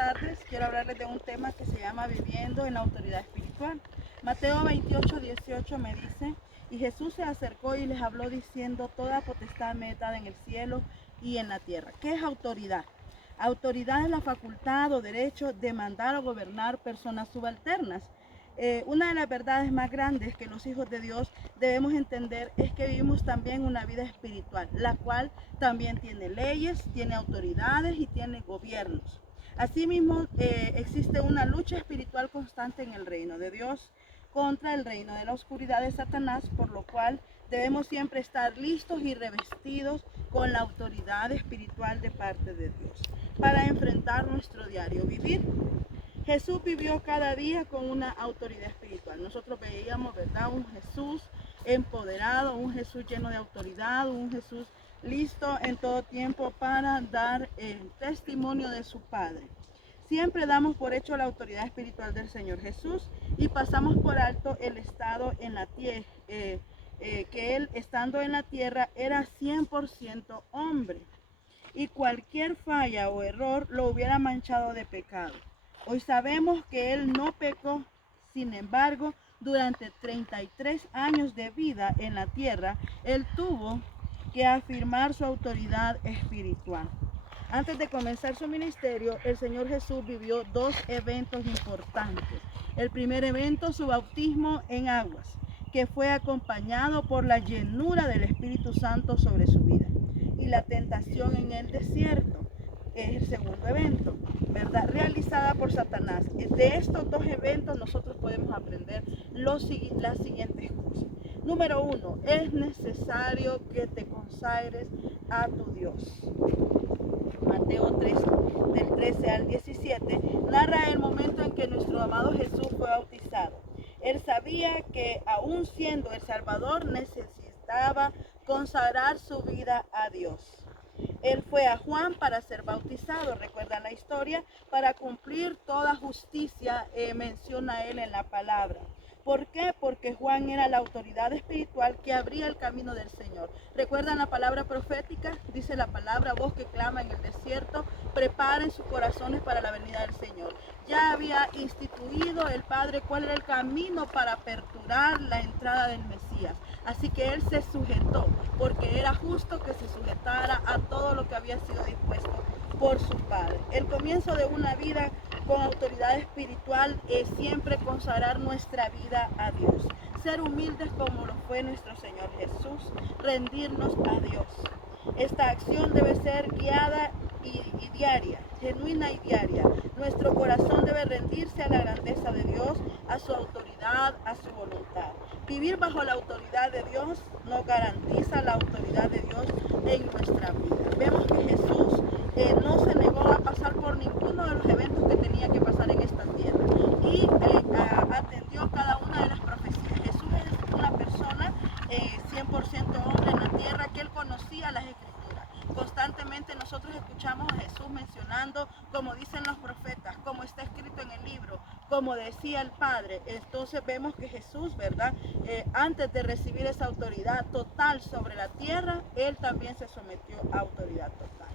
tardes. Quiero hablarles de un tema que se llama viviendo en la autoridad espiritual. Mateo 28:18 me dice: y Jesús se acercó y les habló diciendo: toda potestad me es dada en el cielo y en la tierra. ¿Qué es autoridad? Autoridad es la facultad o derecho de mandar o gobernar personas subalternas. Una de las verdades más grandes que los hijos de Dios debemos entender es que vivimos también una vida espiritual, la cual también tiene leyes, tiene autoridades y tiene gobiernos. Asimismo, existe una lucha espiritual constante en el reino de Dios contra el reino de la oscuridad de Satanás, por lo cual debemos siempre estar listos y revestidos con la autoridad espiritual de parte de Dios para enfrentar nuestro diario vivir. Jesús vivió cada día con una autoridad espiritual. Nosotros veíamos, ¿verdad?, un Jesús empoderado, un Jesús lleno de autoridad, un Jesús listo en todo tiempo para dar el testimonio de su Padre. Siempre damos por hecho la autoridad espiritual del Señor Jesús y pasamos por alto el estado en la tierra, que Él, estando en la tierra, era 100% hombre, y cualquier falla o error lo hubiera manchado de pecado. Hoy sabemos que Él no pecó. Sin embargo, durante 33 años de vida en la tierra, Él tuvo que afirmar su autoridad espiritual. Antes de comenzar su ministerio, el Señor Jesús vivió dos eventos importantes. El primer evento, su bautismo en aguas, que fue acompañado por la llenura del Espíritu Santo sobre su vida. Y la tentación en el desierto es el segundo evento, ¿verdad?, realizada por Satanás. De estos dos eventos nosotros podemos aprender las siguientes cosas. Número uno, es necesario que te consagres a tu Dios. Mateo 3, del 13 al 17, narra el momento en que nuestro amado Jesús fue bautizado. Él sabía que aún siendo el Salvador necesitaba consagrar su vida a Dios. Él fue a Juan para ser bautizado, recuerdan la historia, para cumplir toda justicia, menciona él en la palabra. ¿Por qué? Porque Juan era la autoridad espiritual que abría el camino del Señor. ¿Recuerdan la palabra profética? Dice la palabra: voz que clama en el desierto, preparen sus corazones para la venida del Señor. Ya había instituido el Padre cuál era el camino para aperturar la entrada del Mesías. Así que Él se sujetó, porque era justo que se sujetara a todo lo que había sido dispuesto por su Padre. El comienzo de una vida con autoridad espiritual es siempre consagrar nuestra vida a Dios. Ser humildes como lo fue nuestro Señor Jesús, rendirnos a Dios. Esta acción debe ser guiada y diaria, genuina y diaria. Nuestro corazón debe rendirse a la grandeza de Dios, a su autoridad, a su voluntad. Vivir bajo la autoridad de Dios nos garantiza la autoridad de Dios en nuestra vida. Vemos que Jesús no se negó a pasar por ninguno de los eventos que tenía que pasar en esta tierra y atendió cada una de las profecías. Jesús es una persona 100% hombre en la tierra, que Él conocía las Escrituras. Constantemente nosotros escuchamos a Jesús mencionando, como dicen los profetas, como está escrito en el libro, como decía el Padre. Entonces vemos que Jesús, ¿verdad?, antes de recibir esa autoridad total sobre la tierra, Él también se sometió a autoridad total.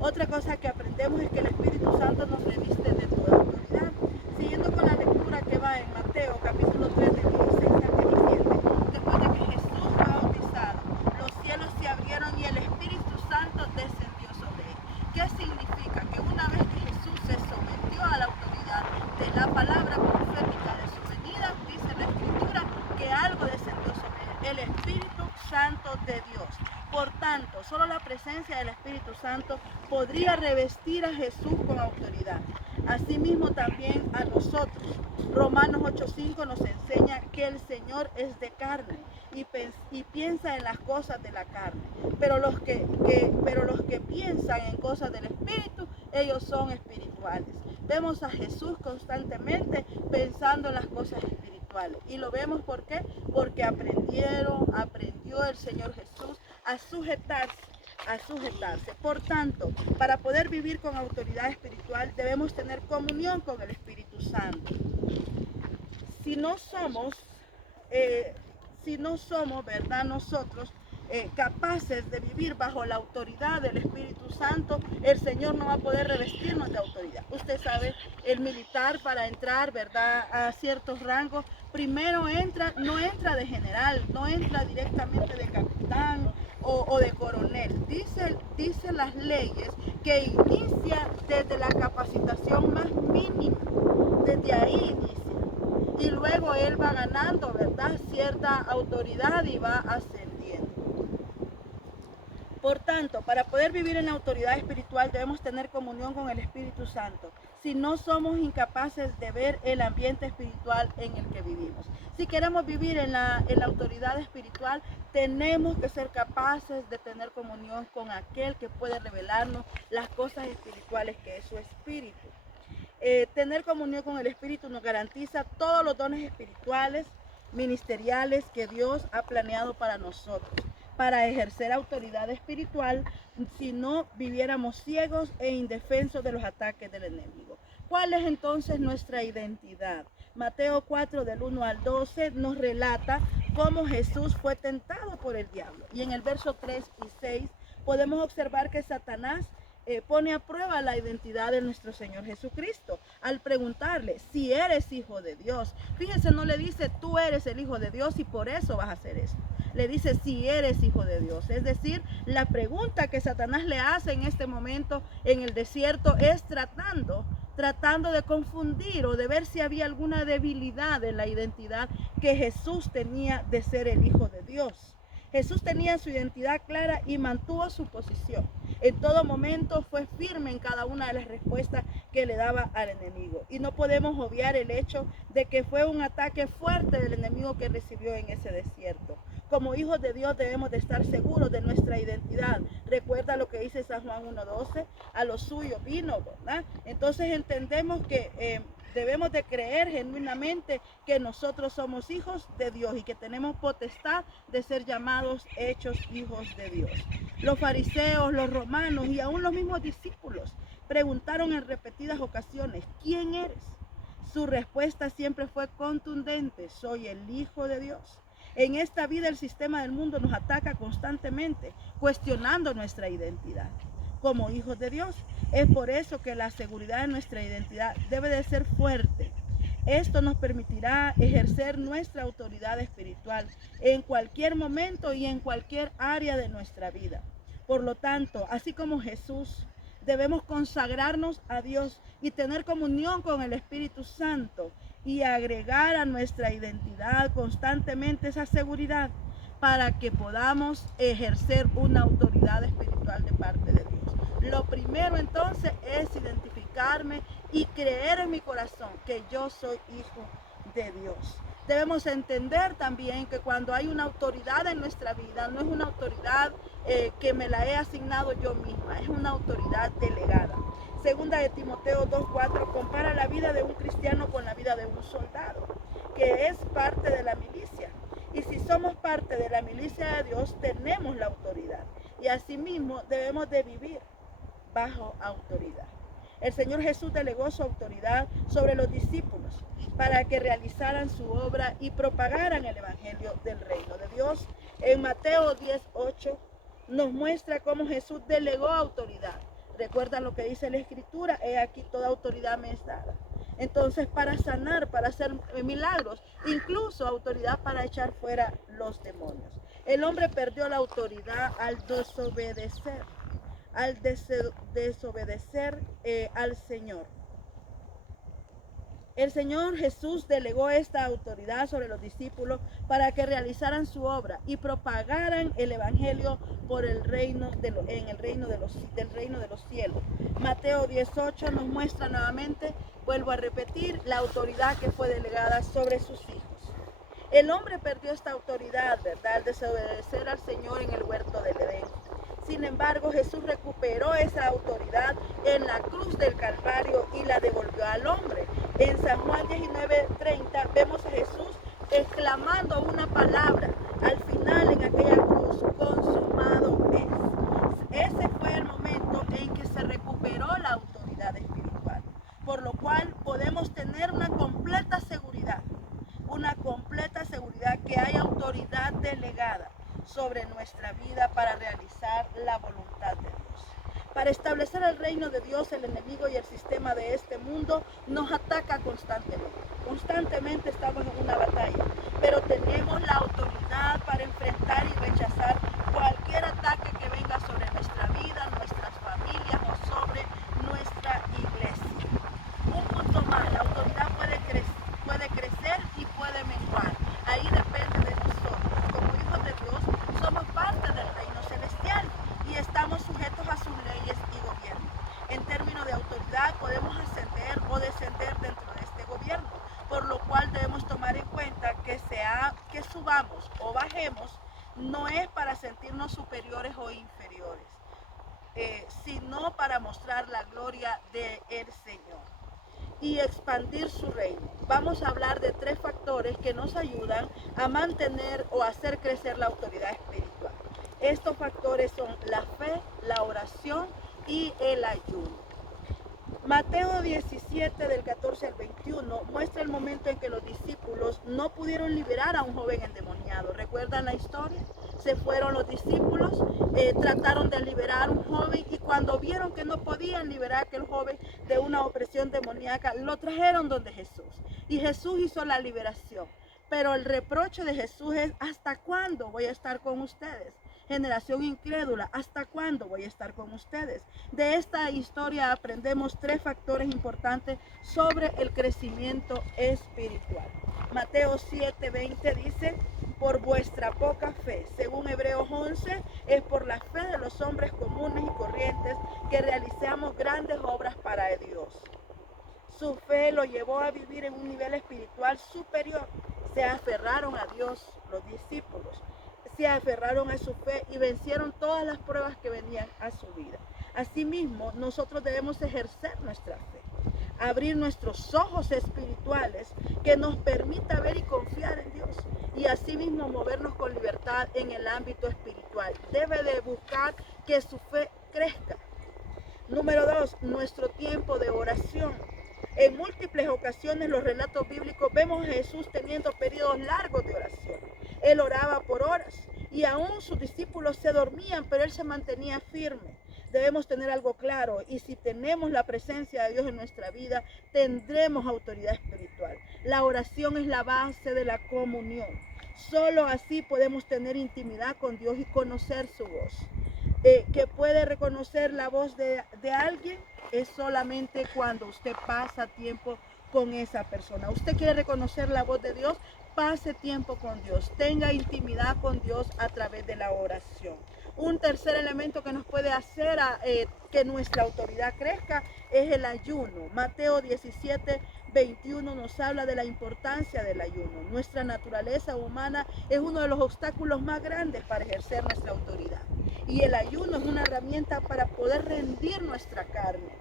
Otra cosa que aprendemos es que el Espíritu Santo nos reviste de toda autoridad. Siguiendo con la lectura que va en Mateo capítulo 3 del 16 al 17, después de que Jesús fue bautizado, los cielos se abrieron y el Espíritu Santo descendió sobre él. ¿Qué significa? Que una vez que Jesús se sometió a la autoridad de la palabra profética de su venida, dice la Escritura que algo descendió sobre él, el Espíritu Santo de Dios. Por tanto, solo la presencia del Espíritu Santo podría revestir a Jesús con autoridad. Asimismo también a nosotros. Romanos 8:5 nos enseña que el Señor es de carne y piensa en las cosas de la carne. Pero los que piensan en cosas del Espíritu, ellos son espirituales. Vemos a Jesús constantemente pensando en las cosas espirituales. Y lo vemos ¿por qué? Porque aprendió el Señor Jesús a sujetarse. Por tanto, para poder vivir con autoridad espiritual debemos tener comunión con el Espíritu Santo. Si no somos, ¿verdad?, nosotros capaces de vivir bajo la autoridad del Espíritu Santo, el Señor no va a poder revestirnos de autoridad. Usted sabe, el militar para entrar, ¿verdad?, a ciertos rangos, primero entra, no entra de general, no entra directamente de capitán o de coronel. Dice las leyes que inicia desde la capacitación más mínima, desde ahí inicia. Y luego él va ganando, ¿verdad?, cierta autoridad y va ascendiendo. Por tanto, para poder vivir en la autoridad espiritual debemos tener comunión con el Espíritu Santo. Si no, somos incapaces de ver el ambiente espiritual en el que vivimos. Si queremos vivir en la autoridad espiritual, tenemos que ser capaces de tener comunión con aquel que puede revelarnos las cosas espirituales, que es su Espíritu. Tener comunión con el Espíritu nos garantiza todos los dones espirituales, ministeriales que Dios ha planeado para nosotros, para ejercer autoridad espiritual, si no viviéramos ciegos e indefensos de los ataques del enemigo. ¿Cuál es entonces nuestra identidad? Mateo 4 del 1 al 12 nos relata cómo Jesús fue tentado por el diablo. Y en el verso 3 y 6 podemos observar que Satanás pone a prueba la identidad de nuestro Señor Jesucristo al preguntarle si eres hijo de Dios. Fíjense, no le dice tú eres el hijo de Dios y por eso vas a hacer esto. Le dice si eres hijo de Dios. Es decir, la pregunta que Satanás le hace en este momento en el desierto es tratando de confundir o de ver si había alguna debilidad en la identidad que Jesús tenía de ser el hijo de Dios. Jesús tenía su identidad clara y mantuvo su posición. En todo momento fue firme en cada una de las respuestas que le daba al enemigo. Y no podemos obviar el hecho de que fue un ataque fuerte del enemigo que recibió en ese desierto. Como hijos de Dios debemos de estar seguros de nuestra identidad. Recuerda lo que dice San Juan 1:12, a lo suyo vino, ¿verdad? Entonces entendemos que debemos de creer genuinamente que nosotros somos hijos de Dios y que tenemos potestad de ser llamados, hechos hijos de Dios. Los fariseos, los romanos y aún los mismos discípulos preguntaron en repetidas ocasiones, ¿quién eres? Su respuesta siempre fue contundente, soy el Hijo de Dios. En esta vida el sistema del mundo nos ataca constantemente, cuestionando nuestra identidad como hijos de Dios. Es por eso que la seguridad de nuestra identidad debe de ser fuerte. Esto nos permitirá ejercer nuestra autoridad espiritual en cualquier momento y en cualquier área de nuestra vida. Por lo tanto, así como Jesús, debemos consagrarnos a Dios y tener comunión con el Espíritu Santo y agregar a nuestra identidad constantemente esa seguridad para que podamos ejercer una autoridad espiritual de parte de Dios. Lo primero entonces es identificarme y creer en mi corazón que yo soy hijo de Dios. Debemos entender también que cuando hay una autoridad en nuestra vida, no es una autoridad que me la he asignado yo misma, es una autoridad delegada. Segunda de Timoteo 2:4 compara la vida de un cristiano con la vida de un soldado, que es parte de la milicia. Y si somos parte de la milicia de Dios, tenemos la autoridad. Y asimismo debemos de vivir bajo autoridad. El Señor Jesús delegó su autoridad sobre los discípulos para que realizaran su obra y propagaran el evangelio del reino de Dios. En Mateo 10:8 nos muestra cómo Jesús delegó autoridad. Recuerdan lo que dice la Escritura, he aquí toda autoridad me es dada. Entonces, para sanar, para hacer milagros, incluso autoridad para echar fuera los demonios. El hombre perdió la autoridad al desobedecer al Señor. El Señor Jesús delegó esta autoridad sobre los discípulos para que realizaran su obra y propagaran el evangelio por el reino del reino de los cielos. Mateo 18 nos muestra nuevamente, vuelvo a repetir, la autoridad que fue delegada sobre sus hijos. El hombre perdió esta autoridad, ¿verdad?, al desobedecer al Señor en el huerto del Edén. Sin embargo, Jesús recuperó esa autoridad en la cruz del Calvario y la devolvió al hombre. En San Juan 19:30 vemos a Jesús exclamando una palabra al final en aquella cruz, consumado es. Ese fue el momento en que se recuperó la autoridad espiritual, por lo cual podemos tener una completa seguridad que hay autoridad delegada sobre nuestra vida para realizar la voluntad de Dios. Para establecer el reino de Dios, el enemigo y el sistema de este mundo nos ataca constantemente. Constantemente estamos en una batalla, pero tenemos la autoridad para enfrentar y rechazar cualquier ataque que venga sobre nuestra vida, nuestras familias o sobre nuestra iglesia. Un punto más, la autoridad puede crecer y puede menguar. Ahí depende de nosotros. Como hijos de Dios, somos parte del reino celestial y estamos sujetos a sus leyes y gobierno. En términos de autoridad, podemos ascender o descender dentro de este gobierno, por lo cual debemos tomar en cuenta que subamos o bajemos no es para sentirnos superiores o inferiores, sino para mostrar la gloria del Señor y expandir su reino. Vamos a hablar de 3 factores que nos ayudan a mantener o hacer crecer la autoridad espiritual. Estos factores son la fe, la oración y el ayuno. Mateo 17 del 14 al 21 muestra el momento en que los discípulos no pudieron liberar a un joven endemoniado. ¿Recuerdan la historia? Se fueron los discípulos, trataron de liberar a un joven y cuando vieron que no podían liberar a aquel joven de una opresión demoníaca, lo trajeron donde Jesús. Y Jesús hizo la liberación. Pero el reproche de Jesús es: ¿hasta cuándo voy a estar con ustedes? Generación incrédula, ¿hasta cuándo voy a estar con ustedes? De esta historia aprendemos 3 factores importantes sobre el crecimiento espiritual. Mateo 7:20 dice: por vuestra poca fe. Según Hebreos 11, es por la fe de los hombres comunes y corrientes que realizamos grandes obras para Dios. Su fe lo llevó a vivir en un nivel espiritual superior. Se aferraron a Dios, los discípulos. Se aferraron a su fe y vencieron todas las pruebas que venían a su vida. Asimismo, nosotros debemos ejercer nuestra fe, abrir nuestros ojos espirituales que nos permita ver y confiar en Dios y asimismo movernos con libertad en el ámbito espiritual. Debe de buscar que su fe crezca. Número 2, nuestro tiempo de oración. En múltiples ocasiones los relatos bíblicos vemos a Jesús teniendo periodos largos de oración. Él oraba por horas y aún sus discípulos se dormían, pero él se mantenía firme. Debemos tener algo claro, y si tenemos la presencia de Dios en nuestra vida, tendremos autoridad espiritual. La oración es la base de la comunión. Solo así podemos tener intimidad con Dios y conocer su voz. Que puede reconocer la voz de alguien es solamente cuando usted pasa tiempo con esa persona. Usted quiere reconocer la voz de Dios, pase tiempo con Dios, tenga intimidad con Dios a través de la oración. Un tercer elemento que nos puede hacer que nuestra autoridad crezca es el ayuno. Mateo 17:21 nos habla de la importancia del ayuno. Nuestra naturaleza humana es uno de los obstáculos más grandes para ejercer nuestra autoridad. Y el ayuno es una herramienta para poder rendir nuestra carne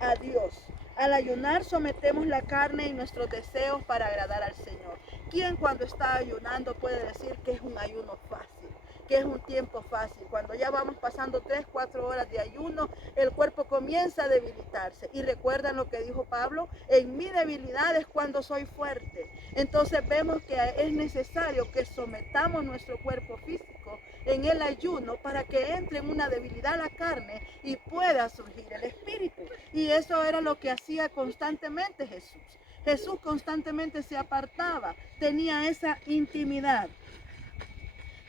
a Dios. Al ayunar sometemos la carne y nuestros deseos para agradar al Señor. ¿Quién cuando está ayunando puede decir que es un ayuno fácil? Que es un tiempo fácil. Cuando ya vamos pasando 3-4 horas de ayuno, el cuerpo comienza a debilitarse. Y recuerdan lo que dijo Pablo: en mi debilidad es cuando soy fuerte. Entonces vemos que es necesario que sometamos nuestro cuerpo físico en el ayuno para que entre en una debilidad la carne y pueda surgir el espíritu. Y eso era lo que hacía constantemente Jesús. Jesús constantemente se apartaba, tenía esa intimidad.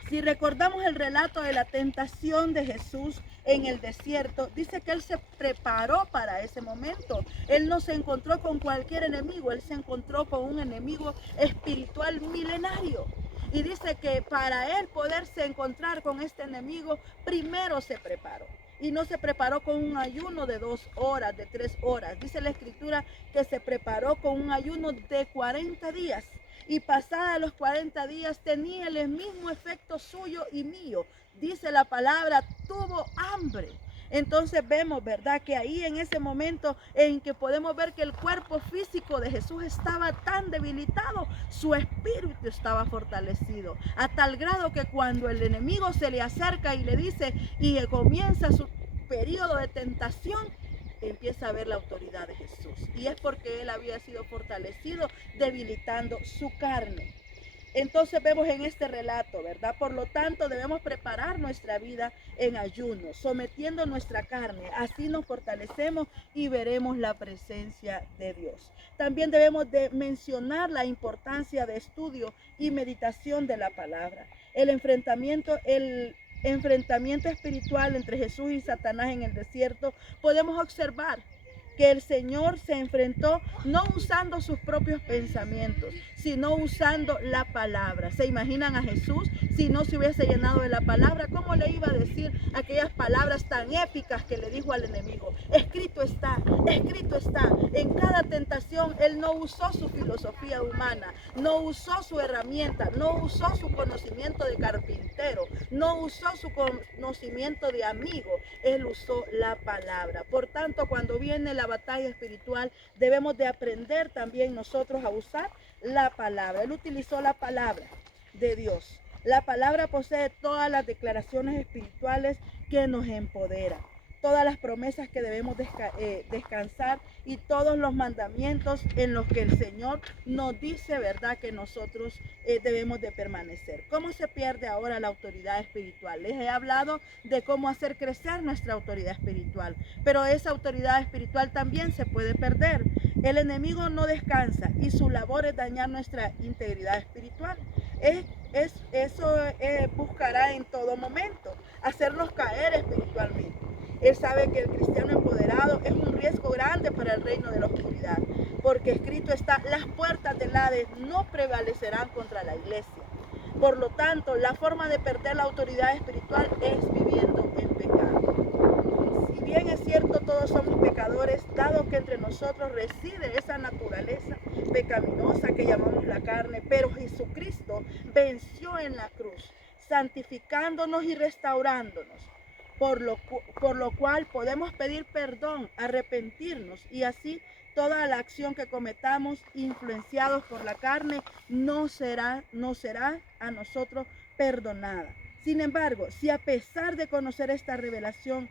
Si recordamos el relato de la tentación de Jesús en el desierto, dice que él se preparó para ese momento. Él no se encontró con cualquier enemigo, él se encontró con un enemigo espiritual milenario. Y dice que para él poderse encontrar con este enemigo, primero se preparó. Y no se preparó con un ayuno de 2 horas, de 3 horas. Dice la escritura que se preparó con un ayuno de 40 días. Y pasados los 40 días tenía el mismo efecto suyo y mío. Dice la palabra, tuvo hambre. Entonces vemos, ¿verdad?, que ahí en ese momento en que podemos ver que el cuerpo físico de Jesús estaba tan debilitado, su espíritu estaba fortalecido, a tal grado que cuando el enemigo se le acerca y le dice y comienza su periodo de tentación, empieza a ver la autoridad de Jesús. Y es porque él había sido fortalecido, debilitando su carne. Entonces vemos en este relato, ¿verdad? Por lo tanto, debemos preparar nuestra vida en ayuno, sometiendo nuestra carne. Así nos fortalecemos y veremos la presencia de Dios. También debemos de mencionar la importancia de estudio y meditación de la palabra. El enfrentamiento espiritual entre Jesús y Satanás en el desierto, podemos observar que el Señor se enfrentó no usando sus propios pensamientos, sino usando la palabra. ¿Se imaginan a Jesús si no se hubiese llenado de la palabra? ¿Cómo le iba a decir aquellas palabras tan épicas que le dijo al enemigo? Escrito está, escrito está. En cada tentación Él no usó su filosofía humana, no usó su herramienta, no usó su conocimiento de carpintero, no usó su conocimiento de amigo. Él usó la palabra. Por tanto, cuando viene la batalla espiritual, debemos de aprender también nosotros a usar la palabra. Él utilizó la palabra de Dios. La palabra posee todas las declaraciones espirituales que nos empoderan, todas las promesas que debemos descansar y todos los mandamientos en los que el Señor nos dice, ¿verdad?, que nosotros debemos de permanecer. ¿Cómo se pierde ahora la autoridad espiritual? Les he hablado de cómo hacer crecer nuestra autoridad espiritual, pero esa autoridad espiritual también se puede perder. El enemigo no descansa y su labor es dañar nuestra integridad espiritual. Eso buscará en todo momento hacernos caer espiritualmente. Él sabe que el cristiano empoderado es un riesgo grande para el reino de la oscuridad, porque escrito está: las puertas del Hades no prevalecerán contra la iglesia. Por lo tanto, la forma de perder la autoridad espiritual es viviendo en pecado. Si bien es cierto, todos somos pecadores, dado que entre nosotros reside esa naturaleza pecaminosa que llamamos la carne, pero Jesucristo venció en la cruz, santificándonos y restaurándonos. Por lo cual podemos pedir perdón, arrepentirnos, y así toda la acción que cometamos influenciados por la carne no será a nosotros perdonada. Sin embargo, si a pesar de conocer esta revelación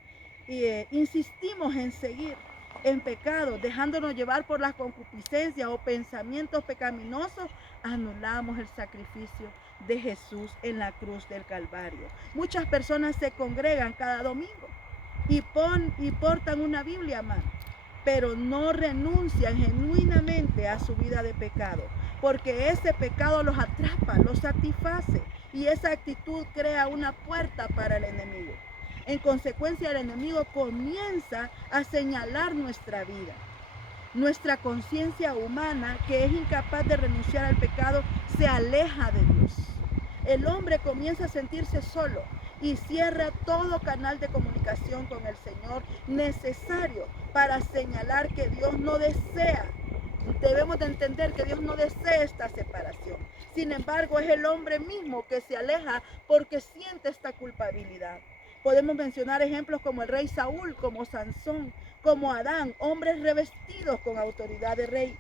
insistimos en seguir en pecado, dejándonos llevar por las concupiscencias o pensamientos pecaminosos, anulamos el sacrificio de Jesús en la cruz del Calvario. Muchas personas se congregan cada domingo y portan una Biblia a mano, pero no renuncian genuinamente a su vida de pecado, porque ese pecado los atrapa, los satisface, y esa actitud crea una puerta para el enemigo. En consecuencia, el enemigo comienza a señalar nuestra vida. Nuestra conciencia humana, que es incapaz de renunciar al pecado, se aleja de Dios. El hombre comienza a sentirse solo y cierra todo canal de comunicación con el Señor necesario para señalar que Dios no desea. Debemos de entender que Dios no desea esta separación. Sin embargo, es el hombre mismo que se aleja porque siente esta culpabilidad. Podemos mencionar ejemplos como el rey Saúl, como Sansón, como Adán, hombres revestidos con autoridad de rey,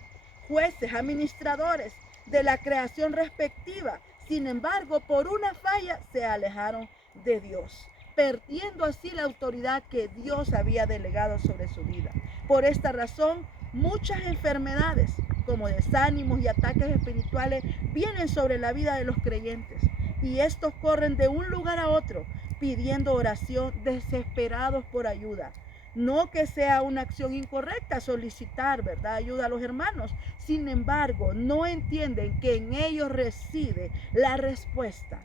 jueces, administradores de la creación respectiva. Sin embargo, por una falla se alejaron de Dios, perdiendo así la autoridad que Dios había delegado sobre su vida. Por esta razón, muchas enfermedades, como desánimos y ataques espirituales, vienen sobre la vida de los creyentes, y estos corren de un lugar a otro, pidiendo oración, desesperados por ayuda. No que sea una acción incorrecta solicitar, ¿verdad?, ayuda a los hermanos. Sin embargo, no entienden que en ellos reside la respuesta,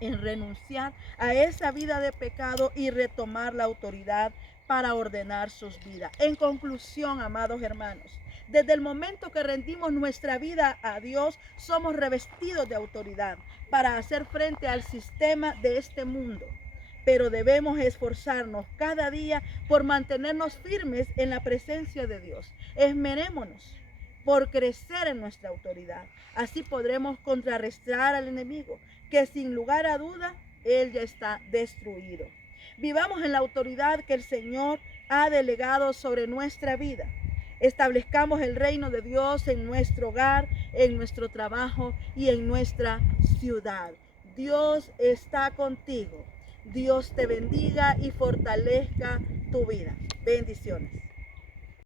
en renunciar a esa vida de pecado y retomar la autoridad para ordenar sus vidas. En conclusión, amados hermanos, desde el momento que rendimos nuestra vida a Dios, somos revestidos de autoridad para hacer frente al sistema de este mundo. Pero debemos esforzarnos cada día por mantenernos firmes en la presencia de Dios. Esmerémonos por crecer en nuestra autoridad. Así podremos contrarrestar al enemigo, que sin lugar a duda, él ya está destruido. Vivamos en la autoridad que el Señor ha delegado sobre nuestra vida. Establezcamos el reino de Dios en nuestro hogar, en nuestro trabajo y en nuestra ciudad. Dios está contigo. Dios te bendiga y fortalezca tu vida. Bendiciones.